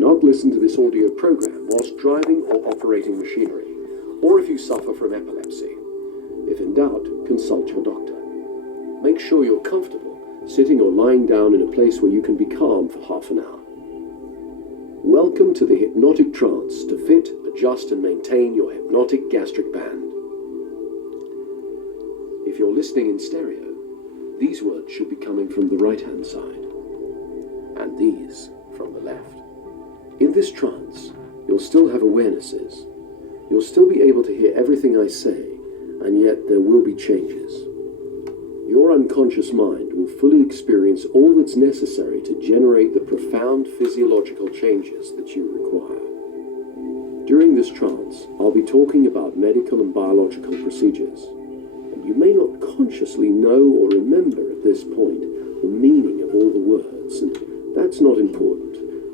not listen to this audio program whilst driving or operating machinery, or if you suffer from epilepsy. If in doubt, consult your doctor. Make sure you're comfortable, sitting or lying down in a place where you can be calm for half an hour. Welcome to the hypnotic trance to fit, adjust and maintain your hypnotic gastric band. If you're listening in stereo, these words should be coming from the right-hand side, and these from the left. In this trance, you'll still have awarenesses. You'll still be able to hear everything I say, and yet there will be changes. Your unconscious mind will fully experience all that's necessary to generate the profound physiological changes that you require. During this trance, I'll be talking about medical and biological procedures, and you may not consciously know or remember at this point the meaning of all the words, and that's not important,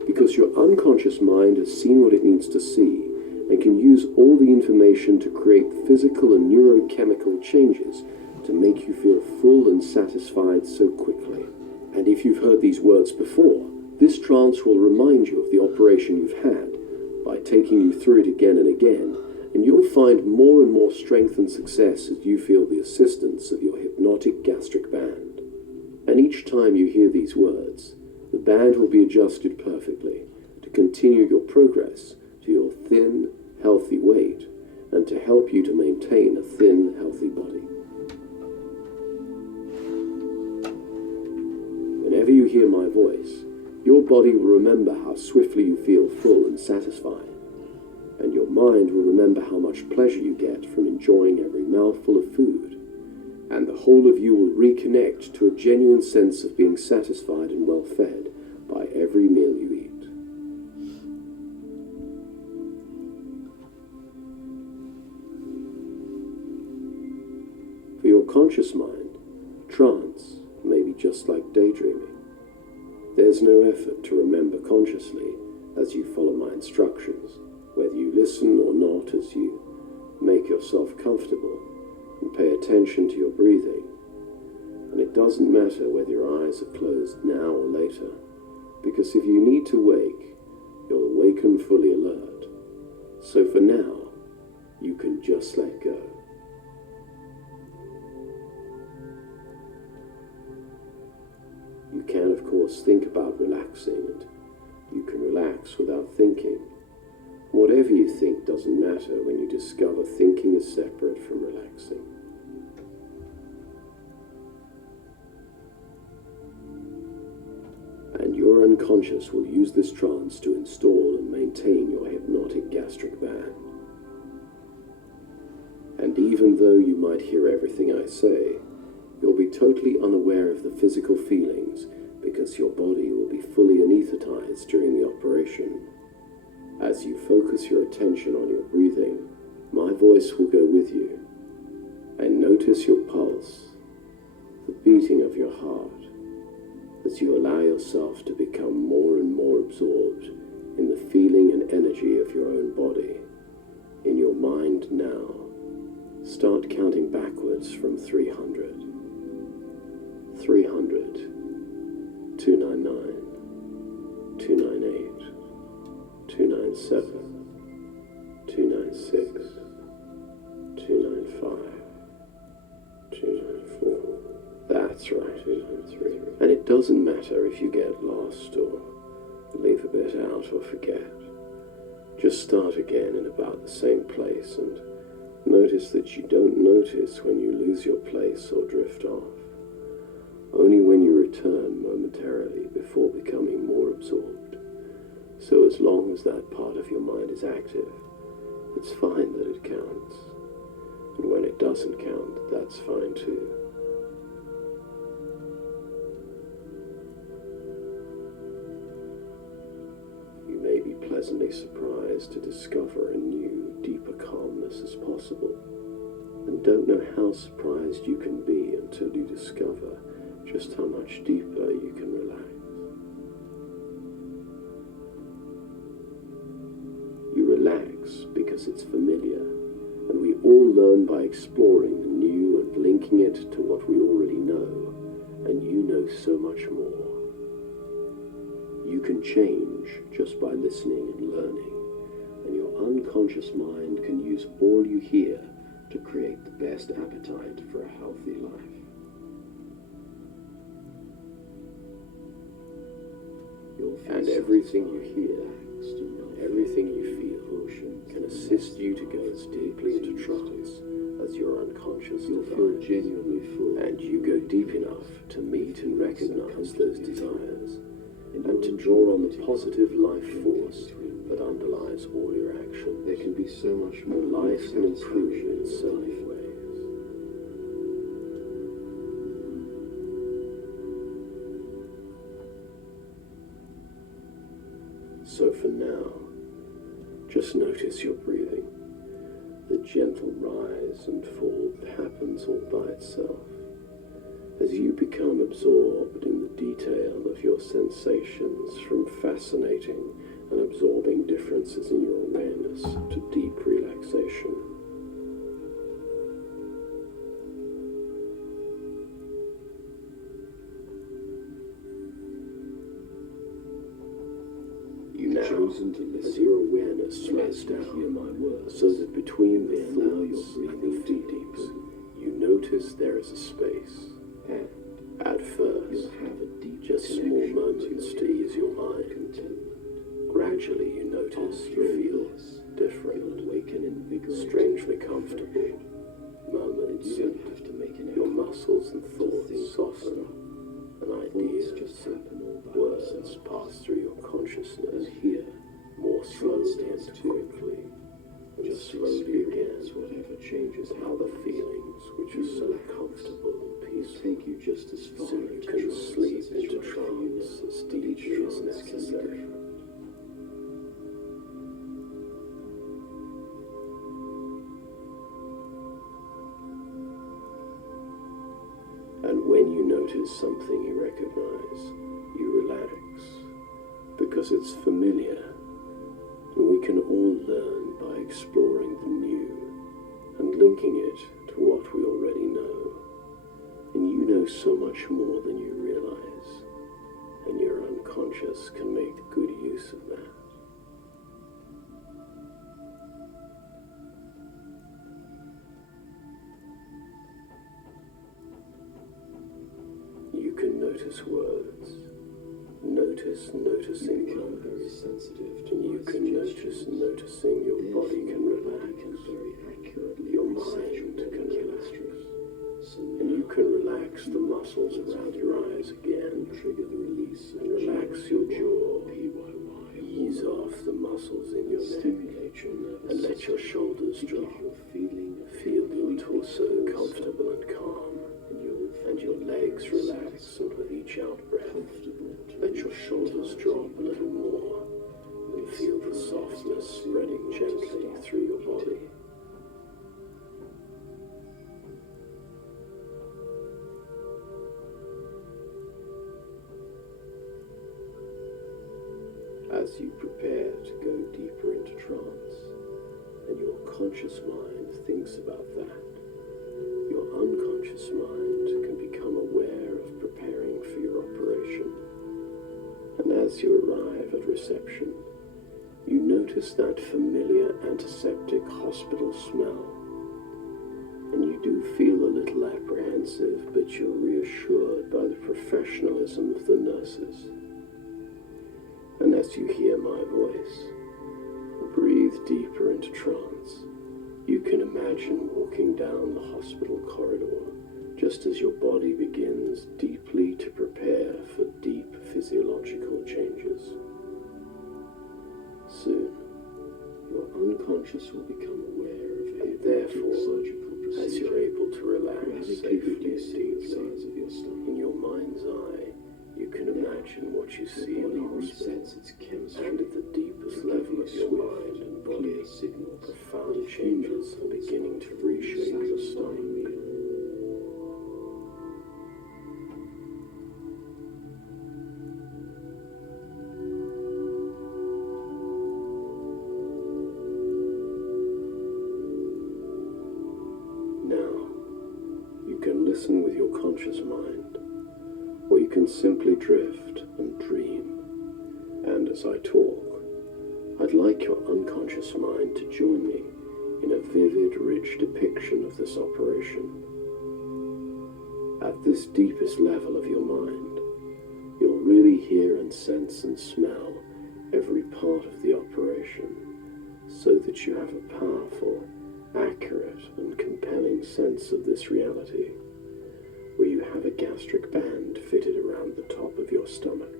because your unconscious mind has seen what it needs to see and can use all the information to create physical and neurochemical changes to make you feel full and satisfied so quickly. And if you've heard these words before, this trance will remind you of the operation you've had by taking you through it again and again, and you'll find more and more strength and success as you feel the assistance of your hypnotic gastric band. And each time you hear these words, the band will be adjusted perfectly to continue your progress to your thin, healthy weight and to help you to maintain a thin, healthy body. Whenever you hear my voice, your body will remember how swiftly you feel full and satisfied, and your mind will remember how much pleasure you get from enjoying every mouthful of food, and the whole of you will reconnect to a genuine sense of being satisfied and well fed by every meal you eat. For your conscious mind, trance may be just like daydreaming. There's no effort to remember consciously as you follow my instructions, whether you listen or not, as you make yourself comfortable and pay attention to your breathing. And it doesn't matter whether your eyes are closed now or later, because if you need to wake, you'll awaken fully alert. So for now, you can just let go. You can, of course, think about relaxing, and you can relax without thinking. Whatever you think doesn't matter when you discover thinking is separate from relaxing. And your unconscious will use this trance to install and maintain your hypnotic gastric band. And even though you might hear everything I say, you'll be totally unaware of the physical feelings because your body will be fully anesthetized during the operation. As you focus your attention on your breathing, my voice will go with you, and notice your pulse, the beating of your heart, as you allow yourself to become more and more absorbed in the feeling and energy of your own body. In your mind now, start counting backwards from 300. 300, 299, 298, 297, 296, 295, 294. That's right, 293. And it doesn't matter if you get lost or leave a bit out or forget. Just start again in about the same place and notice that you don't notice when you lose your place or drift off. Only when you return momentarily before becoming more absorbed. So as long as that part of your mind is active, it's fine that it counts. And when it doesn't count, that's fine too. You may be pleasantly surprised to discover a new, deeper calmness as possible, and don't know how surprised you can be until you discover just how much deeper you can relax. You relax because it's familiar, and we all learn by exploring the new and linking it to what we already know, and you know so much more. You can change just by listening and learning, and your unconscious mind can use all you hear to create the best appetite for a healthy life. And everything you hear, everything you feel, can assist you to go as deeply into trance as your unconscious. You'll feel genuinely full, and you go deep enough to meet and recognize those desires, and to draw on the positive life force that underlies all your actions. There can be so much more. Life can improve in so many ways. So for now, just notice your breathing. The gentle rise and fall happens all by itself. As you become absorbed in the detail of your sensations, from fascinating and absorbing differences in your awareness to deep relaxation. You now, chosen to listen, as your awareness slows down, hear my words, so that between the thoughts and the feelings, you notice there is a space. At first, just small moments to ease your mind. Gradually you notice you feel different, strangely comfortable. Moments and your muscles and thoughts soften, and ideas, words pass through your consciousness more slowly and quickly, and slowly again, how the feelings which are so comfortable and peaceful take you just as far, so you can sleep into trance as deeply as necessary. And when you notice something you recognize, you relax, because it's familiar, and we can all learn by exploring the new and linking it to what we already know. And you know so much more than you realize, and your unconscious can make good use of that. You can notice words, noticing colors, and you can noticing your body can relax, your mind can relax, and you can relax the muscles around your eyes again, and relax your jaw, ease off the muscles in your neck, and let your shoulders drop. Feel your torso comfortable and calm, and your legs relax, and with each out-breath, let your shoulders drop a little more, and feel the softness spreading gently through your body. As you prepare to go deeper into trance, and your conscious mind thinks about that, your unconscious mind can become aware of preparing for your operation. And as you arrive at reception, you notice that familiar antiseptic hospital smell. And you do feel a little apprehensive, but you're reassured by the professionalism of the nurses. And as you hear my voice, breathe deeper into trance. You can imagine walking down the hospital corridor just as your body begins deeply to prepare for deep physiological changes. Soon, your unconscious will become aware of it, and therefore, as you're able to relax safely and deeply in your mind's eye, you can imagine what you see in the hospital, and at the deepest level of your mind and body, profound changes are beginning to reshape your stomach. Now, you can listen with your conscious mind, or you can simply drift and dream, as I talk, I'd like your unconscious mind to join me in a vivid, rich depiction of this operation. At this deepest level of your mind, you'll really hear and sense and smell every part of the operation, so that you have a powerful, accurate, and compelling sense of this reality, where you have a gastric band fitted around the top of your stomach.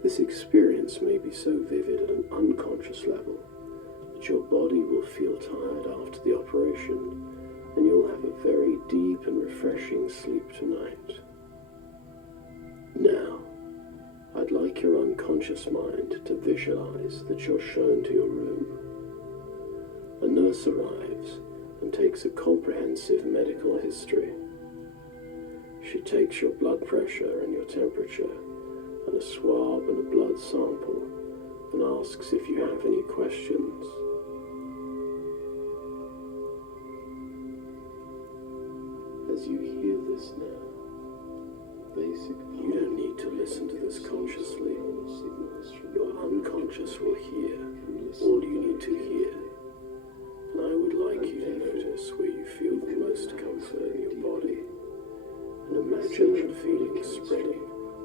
This experience may be so vivid at an unconscious level that your body will feel tired after the operation, and you'll have a very deep and refreshing sleep tonight. Now, I'd like your unconscious mind to visualize that you're shown to your room. A nurse arrives and takes a comprehensive medical history. She takes your blood pressure and your temperature and a swab and a blood sample and asks if you have any questions. As you hear this now, you don't need to listen to this consciously. Your unconscious will hear all you need to hear. And I would like you to notice where you feel the most comfort in your body, and imagine that feeling spreading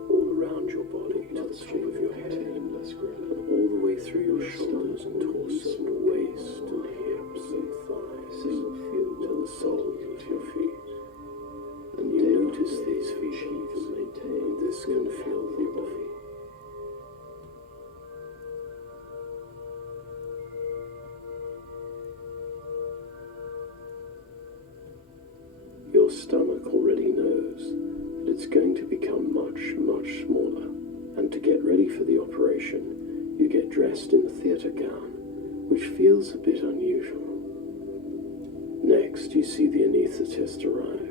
all around your body to the top of your head, and all the way through your shoulders and torso and waist and hips and thighs to the soles of your feet. And you notice these feelings, and this can feel lovely. Your stomach already knows that it's going to become much, much smaller, and to get ready for the operation, you get dressed in a theatre gown, which feels a bit unusual. Next, you see the anaesthetist arrive.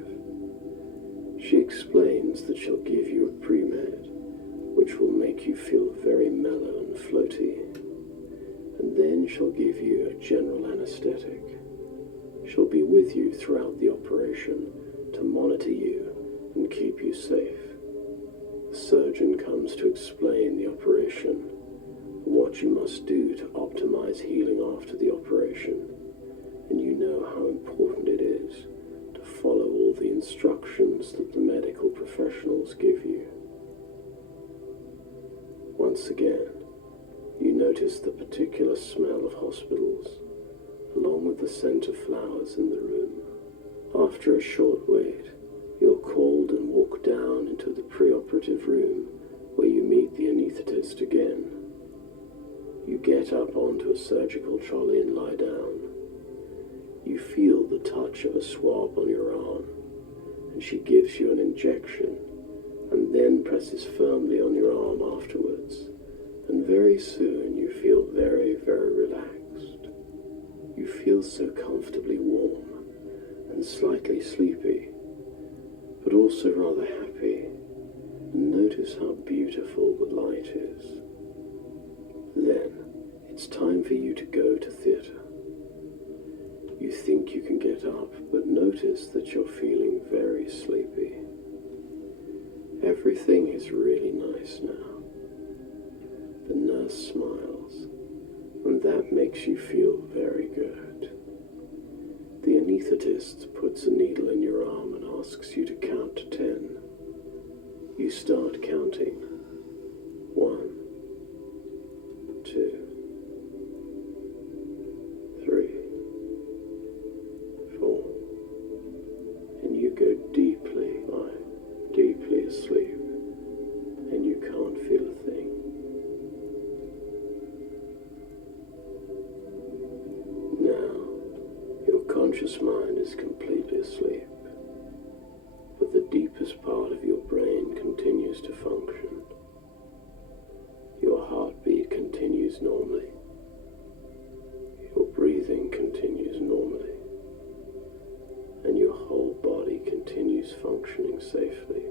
She explains that she'll give you a pre-med, which will make you feel very mellow and floaty, and then she'll give you a general anesthetic. She'll be with you throughout the operation to monitor you and keep you safe. The surgeon comes to explain the operation, what you must do to optimize healing after the operation, and you know how important it is to follow all the instructions that the medical professionals give you. Once again, you notice the particular smell of hospitals, along with the scent of flowers in the room. After a short wait, you're called and walk down into the preoperative room, where you meet the anaesthetist again. You get up onto a surgical trolley and lie down. You feel the touch of a swab on your arm, and she gives you an injection, and then presses firmly on your arm afterwards, and very soon you feel very, very relaxed. You feel so comfortably warm and slightly sleepy, but also rather happy, and notice how beautiful the light is. Then, it's time for you to go to theatre. You think you can get up, but notice that you're feeling very sleepy. Everything is really nice now. The nurse smiles, and that makes you feel very good. The anaesthetist puts a needle in your arm and asks you to count to 10. You start counting. 1, 2, 3, 4, and you go deeply asleep, and you can't feel a thing. Now, your conscious mind is completely asleep, but the deepest part of your brain continues to function. Your heartbeat continues normally. Your breathing continues normally. And your whole body continues functioning safely,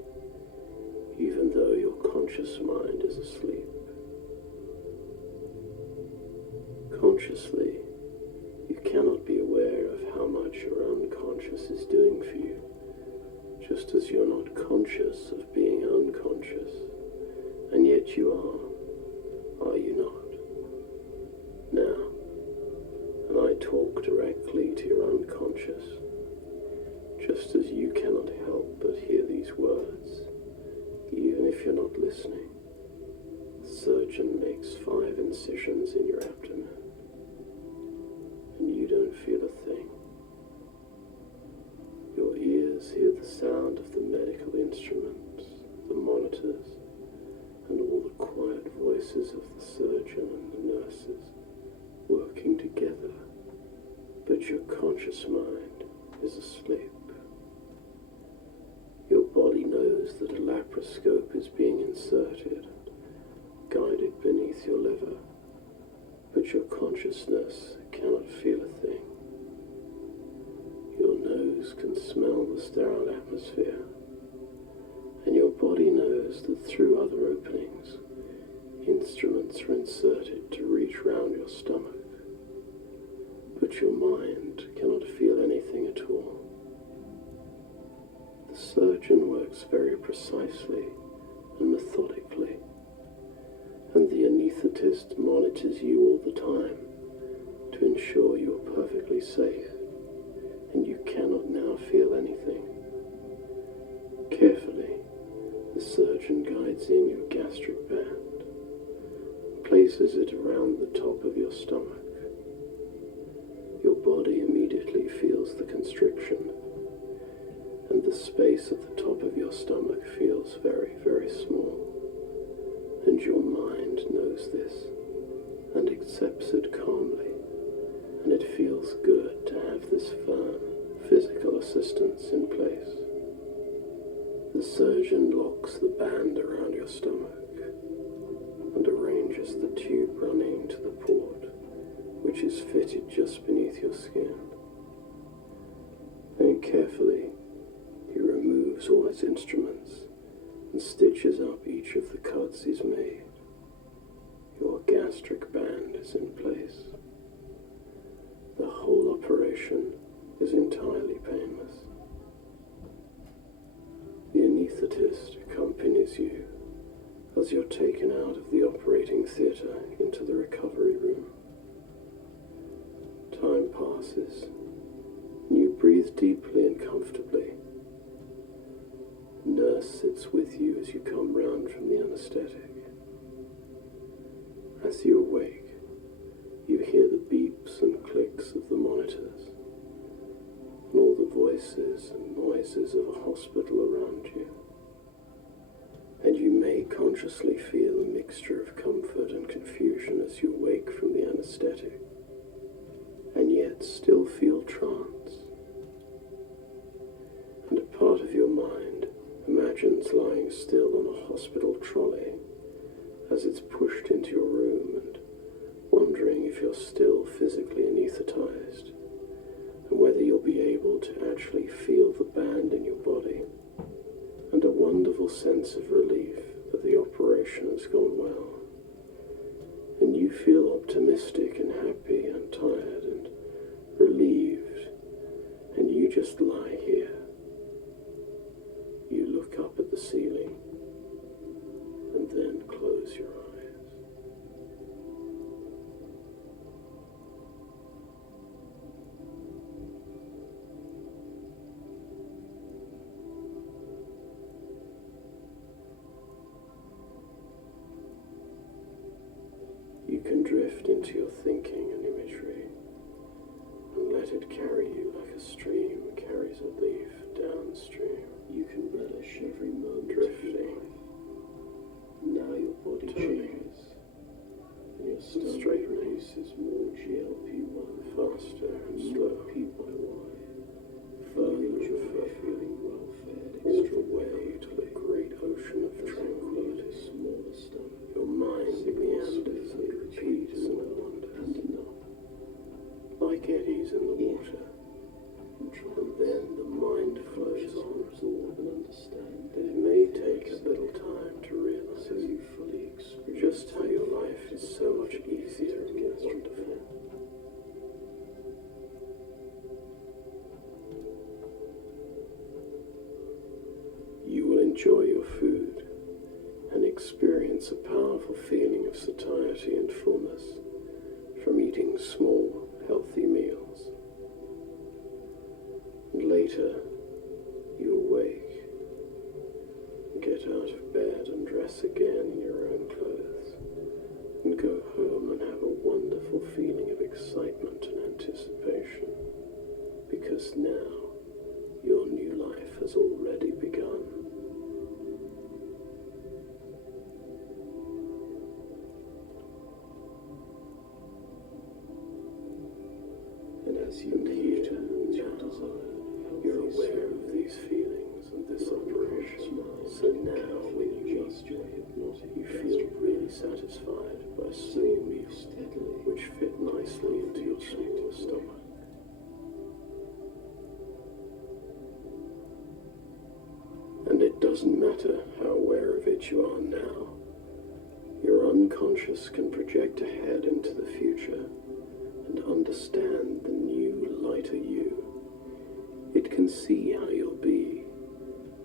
even though your conscious mind is asleep. Consciously, you cannot be aware of how much your unconscious is doing for you, just as you're not conscious of being unconscious, and yet you are. talk directly to your unconscious, just as you cannot help but hear these words, even if you're not listening. The surgeon makes 5 incisions in your abdomen, and you don't feel a thing. Your ears hear the sound of the medical instruments, the monitors, and all the quiet voices of the surgeon and the nurses working together, but your conscious mind is asleep. Your body knows that a laparoscope is being inserted and guided beneath your liver, but your consciousness cannot feel a thing. Your nose can smell the sterile atmosphere, and your body knows that through other openings, instruments are inserted to reach round your stomach, but your mind cannot feel anything at all. The surgeon works very precisely and methodically, and the anaesthetist monitors you all the time to ensure you are perfectly safe, and you cannot now feel anything. Carefully, the surgeon guides in your gastric band, places it around the top of your stomach. Your body immediately feels the constriction, and the space at the top of your stomach feels very, very small, and your mind knows this and accepts it calmly, and it feels good to have this firm physical assistance in place. The surgeon locks the band around your stomach and arranges the tube running to the port, which is fitted just beneath your skin. Then carefully, he removes all his instruments and stitches up each of the cuts he's made. Your gastric band is in place. The whole operation is entirely painless. The anaesthetist accompanies you as you're taken out of the operating theatre into the recovery room. Time passes, and you breathe deeply and comfortably. Nurse sits with you as you come round from the anaesthetic. As you awake, you hear the beeps and clicks of the monitors, and all the voices and noises of a hospital around you. And you may consciously feel a mixture of comfort and confusion as you awake from the anaesthetic, and yet still feel trance. And a part of your mind imagines lying still on a hospital trolley as it's pushed into your room, and wondering if you're still physically anaesthetized, and whether you'll be able to actually feel the band in your body, and a wonderful sense of relief that the operation has gone well. And you feel optimistic and happy and tired and relieved, and you just lie here. You look up at the ceiling and then close your eyes. You can drift into your thinking and imagery and let it carry you like a stream carries a leaf downstream. You can relish every moment drifting. Now your body changes, and your stomach releases more GLP-1 faster and slower, PYY, further and further, feeling well fed, extra way to the great ocean of tranquility, smaller stomach. Your mind meanders and repeats and wanders, like eddies in the water, and then the mind flows on, absorb and understand. It may take a little time to realize you fully experience just how your life is so much easier and wonderful. You will enjoy your food and experience a powerful feeling of satiety and fullness from eating small healthy meals. And later, you awake, get out of bed and dress again in your own clothes, and go home and have a wonderful feeling of excitement and anticipation, because now your new life has already begun. And as you hear and you're aware of these feelings and this operation. So now when you eat, you feel really satisfied by seeing meals which fit nicely into your smaller stomach. And it doesn't matter how aware of it you are now. Your unconscious can project ahead into the future and understand the new, lighter you. It can see how you'll be,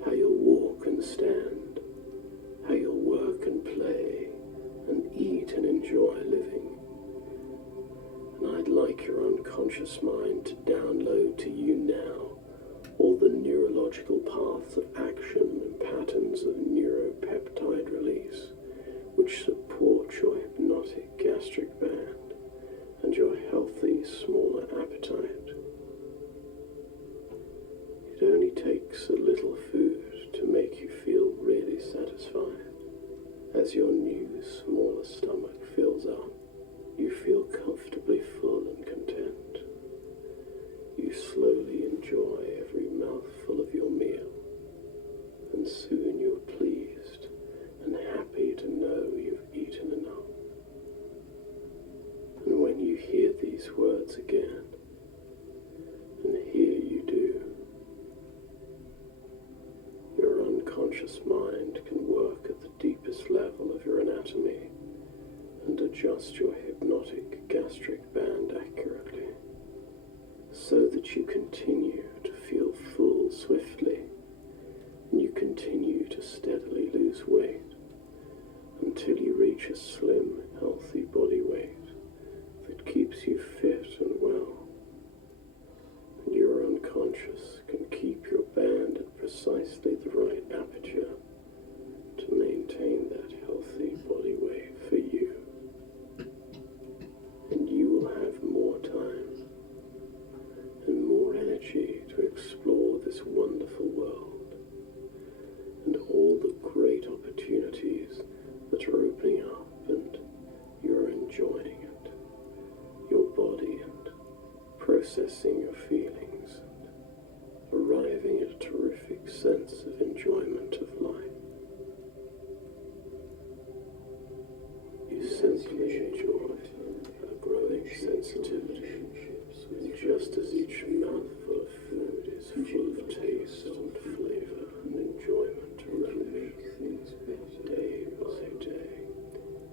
how you'll walk and stand, how you'll work and play, and eat and enjoy living. And I'd like your unconscious mind to download to you now all the neurological paths of action and patterns of neuropeptide release, which support your hypnotic gastric band and your healthy, smaller appetite. It only takes a little food to make you feel really satisfied. As your new, smaller stomach fills up, you feel comfortably full and content. You slowly enjoy every mouthful of your meal, and soon you're pleased and happy to know you've eaten enough. And when you hear these words again, and here you do, your unconscious mind can work at the deepest level of your anatomy and adjust your hypnotic gastric band accurately, so that you continue to feel full swiftly, and you continue to steadily lose weight until you reach a slim, healthy body weight that keeps you fit and well. And your unconscious can keep your band at precisely the right aperture to maintain that healthy body weight for you. And you will have more time and more energy to explore this wonderful world and all the great opportunities that are opening up, and you're enjoying it, your body, and processing your feelings, and arriving at a terrific sense of enjoyment of life. You simply enjoy a growing sensitivity, and just as each mouthful of food is full of taste and flavor and enjoyment and relish, day by day,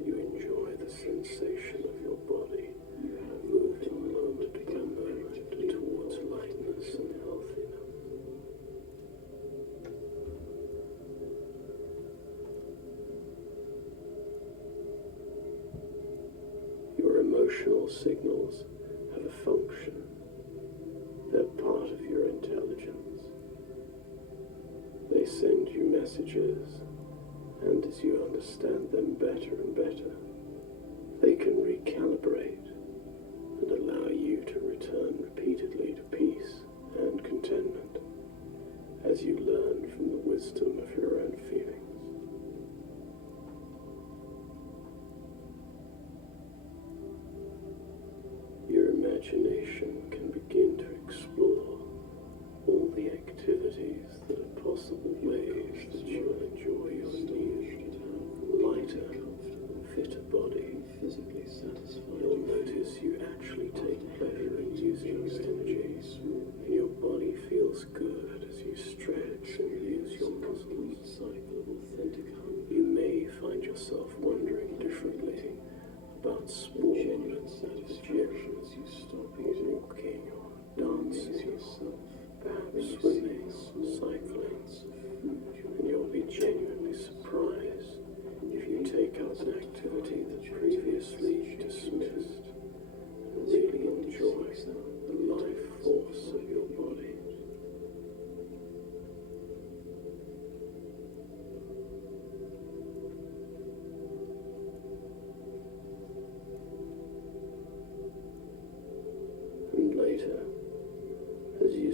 you enjoy the sensation of your body moving moment by moment towards lightness and healthiness. Your emotional signals have a function. They're part of your intelligence. They send you messages, and as you understand them better and better, they can recalibrate and allow you to return repeatedly to peace and contentment as you learn from the wisdom of your own feelings. Your imagination can begin to explore all the activities that are possible ways that you will enjoy your new, lighter, fitter body. Physically satisfied. You'll notice you actually take pleasure in using your energy, and your body feels good as you stretch and use your muscles. Cycle of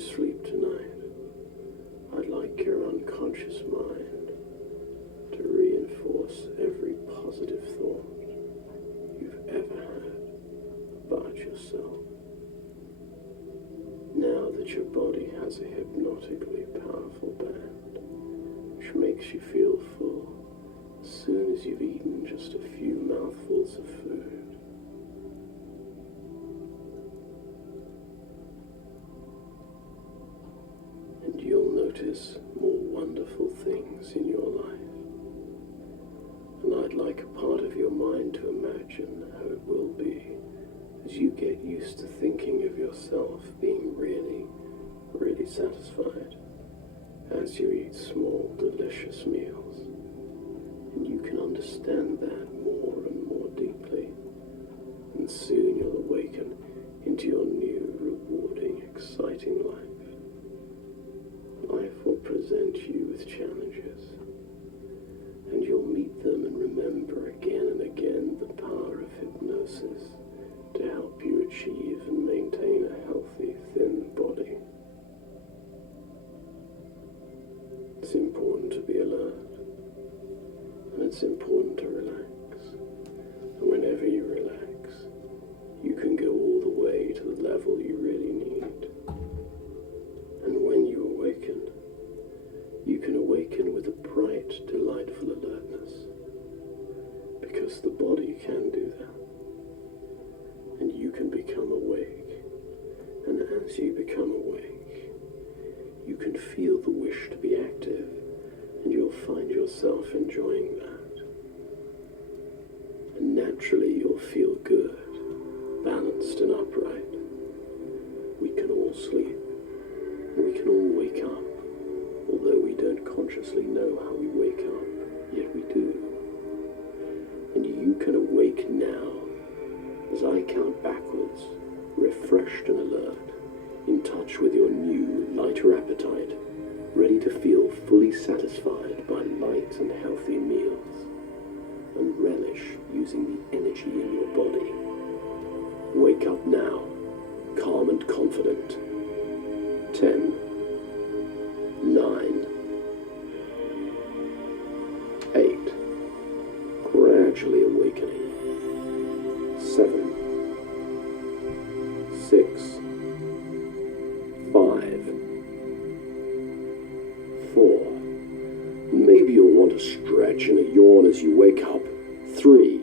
sleep tonight, I'd like your unconscious mind to reinforce every positive thought you've ever had about yourself. Now that your body has a hypnotically powerful band which makes you feel full as soon as you've eaten just a few mouthfuls of food. And you'll notice more wonderful things in your life. And I'd like a part of your mind to imagine how it will be as you get used to thinking of yourself being really, really satisfied as you eat small, delicious meals. And you can understand that more and more deeply. And soon you'll awaken into your new, rewarding, exciting life. Life will present you with challenges, and you'll meet them and remember again and again the power of hypnosis to help you achieve and maintain a healthy, thin body. It's important to be alert, and it's important to relax. And whenever you relax, you can go all the way to the level you really need. And when you awaken, you can awaken with a bright, delightful alertness, because the body can do that. And you can become awake, and as you become awake, you can feel the wish to be active, and you'll find yourself enjoying that. And naturally you'll feel good, balanced and upright. We can all sleep, and we can all wake up, although we don't consciously know how we wake up, yet we do. And you can awake now, as I count backwards, refreshed and alert, in touch with your new, lighter appetite, ready to feel fully satisfied by light and healthy meals, and relish using the energy in your body. Wake up now, calm and confident. 10, 9, 8, gradually awakening. 7, 6, 5, 4. Maybe you'll want to stretch and a yawn as you wake up. 3,